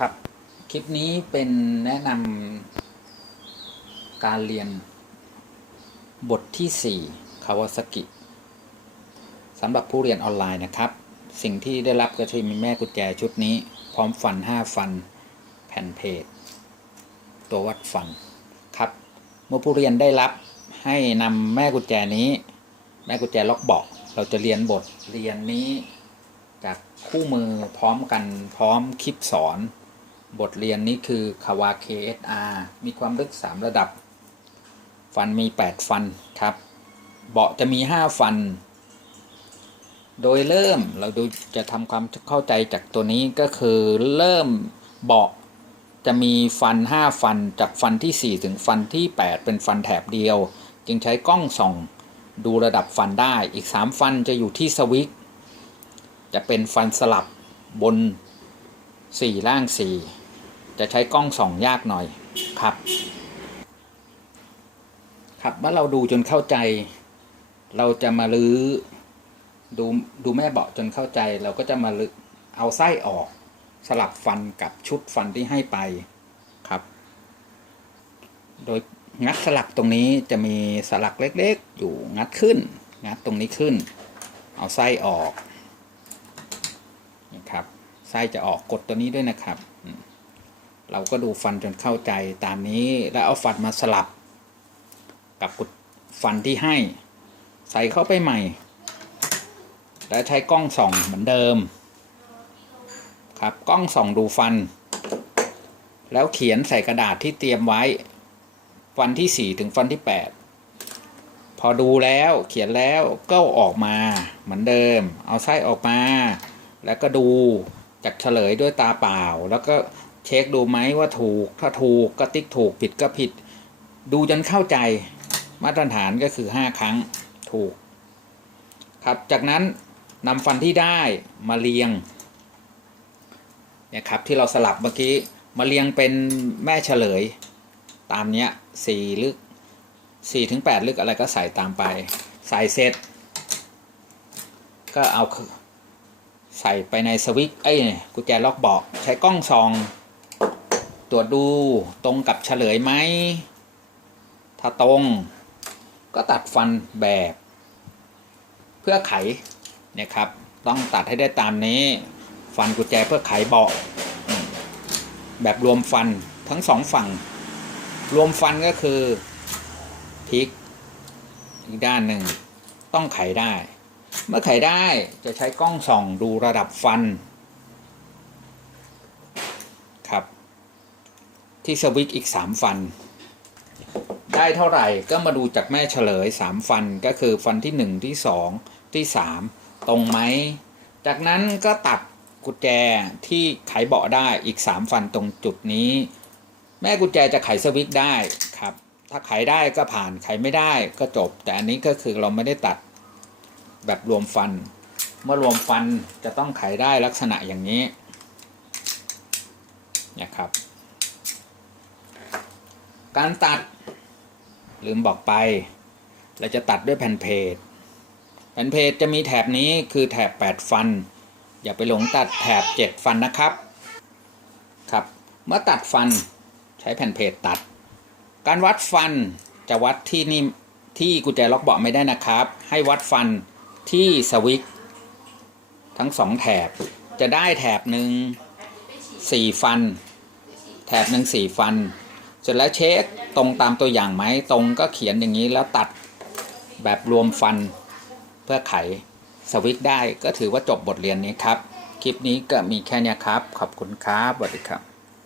ครับ คลิปนี้เป็นแนะนำการเรียนบทที่ 4 คาวาซากิสำหรับผู้เรียนออนไลน์นะครับ สิ่งที่ได้รับก็คือมีแม่กุญแจชุดนี้ พร้อมฟัน 5 ฟัน แผ่นเพจตัววัดฟันครับ เมื่อผู้เรียนได้รับให้นำแม่กุญแจนี้ แม่กุญแจล็อกเบาะเราจะเรียนบทเรียนนี้จากคู่มือพร้อมกันพร้อมคลิปสอน บทเรียนนี้คือคาวา KSR มีความลึก 3 ระดับ ฟันมี 8 ฟันครับ เบาะจะมี 5 ฟัน โดยเริ่มเราดูจะทำความเข้าใจจากตัวนี้ก็คือเริ่มเบาะจะมีฟัน 5 ฟันจากฟันที่ 4 ถึงฟันที่ 8 เป็นฟันแถบเดียว จึงใช้กล้องส่องดูระดับฟันได้อีก 3 ฟันจะอยู่ที่สวิกจะเป็นฟันสลับบน 4 ล่าง 4 จะใช้กล้องส่องยากหน่อยครับครับเมื่อเราดูจนเข้าใจ เราจะมาลื้อดูดูแม่เบาะจนเข้าใจ เราก็จะมาลื้อเอาไส้ออก สลับฟันกับชุดฟันที่ให้ไปครับ โดยงัดสลักตรงนี้จะมีสลักเล็กๆ อยู่งัดขึ้น งัดตรงนี้ขึ้น เอาไส้ออกนี่ครับไส้จะออกกดตัวนี้ด้วยนะครับอื เราก็ดูฟันจนเข้าใจตามนี้แล้วเอาฟันมาสลับ กับกุดฟันที่ให้ ใส่เข้าไปใหม่ แล้วใช้กล้องส่องเหมือนเดิม ครับกล้องส่องดูฟัน แล้วเขียนใส่กระดาษที่เตรียมไว้ ฟันที่ 4 ถึงฟันที่ 8 พอดูแล้วเขียนแล้วก็ออกมาเหมือนเดิม เอาไส้ออกมา แล้วก็ดูจากเฉลยด้วยตาเปล่าแล้วก็ เช็คดูไหมว่าถูก ถ้าถูกก็ติ๊กถูกผิดก็ผิด ดูจนเข้าใจมาตรฐานก็คือ 5 ครั้งถูก ครับจากนั้นนำฟันที่ได้มาเรียงเนี่ยครับที่เราสลับเมื่อกี้มาเรียงเป็นแม่เฉลย ตามเนี้ยสี่ลึกสี่ถึงแปดลึกอะไรก็ใส่ตามไป ใส่เสร็จ ก็เอาใส่ไปในสวิตช์ไอ้กุญแจล็อกเบาะใช้กล้องส่อง ตรวจดูตรงกับเฉลยไหม ถ้าตรงก็ตัดฟันแบบ เพื่อไขเนี่ยครับ ต้องตัดให้ได้ตามนี้ ฟันกุญแจเพื่อไขเบาะแบบรวมฟันทั้งสองฝั่ง รวมฟันก็คือพลิกอีกด้านหนึ่งต้องไขได้ เมื่อไขได้จะใช้กล้องส่องดูระดับฟัน ครับ ที่สวิตอีก 3 ฟัน ได้เท่าไหร่ก็มาดูจากแม่เฉลย 3 ฟันก็คือฟันที่ 1 ที่ 2 ที่ 3 ตรงไหม จากนั้นก็ตัดกุญแจที่ไขเบาะได้อีก 3 ฟันตรงจุดนี้ แม่กุญแจจะไขสวิตได้ครับ ถ้าไขได้ก็ผ่านไขไม่ได้ก็จบ แต่อันนี้ก็คือเราไม่ได้ตัดแบบรวมฟัน เมื่อรวมฟันจะต้องไขได้ลักษณะอย่างนี้นะครับ การตัด ลืมบอกไป เราจะตัดด้วยแผ่นเพจแผ่นเพจจะมีแถบนี้คือแถบ 8 ฟัน อย่าไปหลงตัดแถบ 7 ฟันนะครับครับ เมื่อตัดฟันใช้แผ่นเพจตัด การวัดฟันจะวัดที่นี่ที่กุญแจล็อกเบาะไม่ได้นะครับ ให้วัดฟันที่สวิตทั้งสองแถบจะได้แถบหนึ่งสี่ฟัน แถบหนึ่งสี่ฟัน เสร็จแล้วเช็คตรงตามตัวอย่างไหมตรงก็เขียนอย่างนี้แล้วตัดแบบรวมฟันเพื่อไขสวิตได้ก็ถือว่าจบบทเรียนนี้ครับ คลิปนี้ก็มีแค่นี้ครับ ขอบคุณครับสวัสดีครับ